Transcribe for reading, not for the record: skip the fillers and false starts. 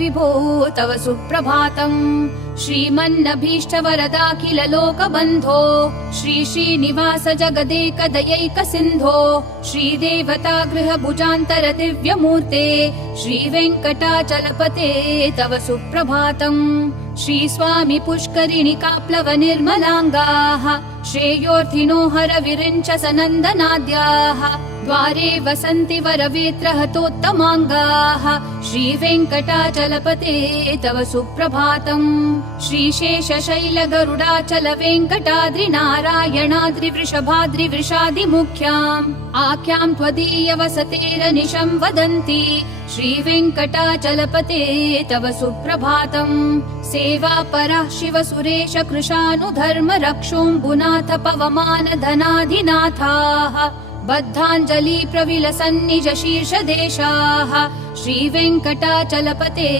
विभो तव सुप्रभातम्। श्रीमन्नभीष्टवरदाखिल लोकबन्धो श्री श्रीनिवास जगदेकदयैक सिन्धो श्रीदेवता गृहभुजान्तर दिव्यमूर्ते श्रीवेङ्कटाचलपते तव सुप्रभातम्। श्रीस्वामि पुष्करिणिकाप्लव निर्मलाङ्गाः श्रेयोर्थिनो हरविरिञ्च सनन्दनाद्याः द्वारे वसन्ति वरवेत्रहतोत्तमाङ्गाः श्रीवेङ्कटाचलपते तव सुप्रभातम्। श्रीशेषशैलगरुडाचल वेङ्कटाद्रिनारायणाद्रिवृषभाद्रिवृषादिमुख्याम् आख्याम् त्वदीयवसतेरनिशम् वदन्ति श्रीवेङ्कटाचलपते तव सुप्रभातम्। सेवापरः शिव सुरेश कृशानुधर्म रक्षोऽम्बुनाथ पवमान धनाधिनाथाः बद्धाञ्जलि प्रविलसन्निज शीर्षदेशाः श्रीवेङ्कटाचलपते